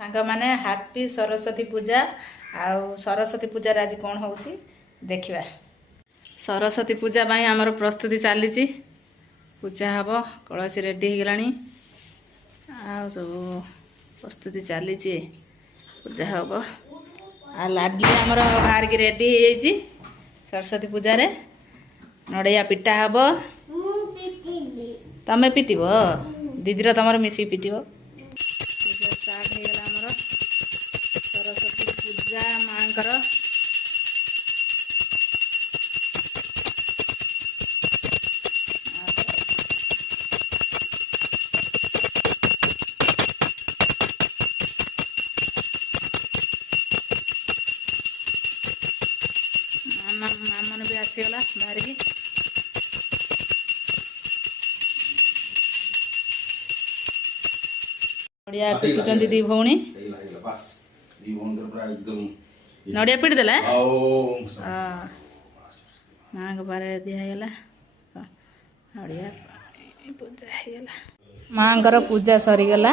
सांग माने हैप्पी सरस्वती पूजा आउ सरस्वती पूजा आज कौन हो देखा सरस्वती पूजा पाई आमर प्रस्तुति चली पूजा हम कलसी रेडी हो गलानी सब प्रस्तुति चली पूजा हम आ लाडली आमर बाहर की रेडी हो सरस्वती पूजा रे नड़िया पिटा हम तमें पिटब दीदीर तुम मिसिक पिट पूजा स्टार्ट हो गला आमर सरस्वती पूजा माँ मामन भी आसीगला बाहर की नड़िया पिटुचंदी दी भौणी नड़िया पिट देला माँ के बारे दिगला नड़िया पूजा होगला माँ पूजा सरीगला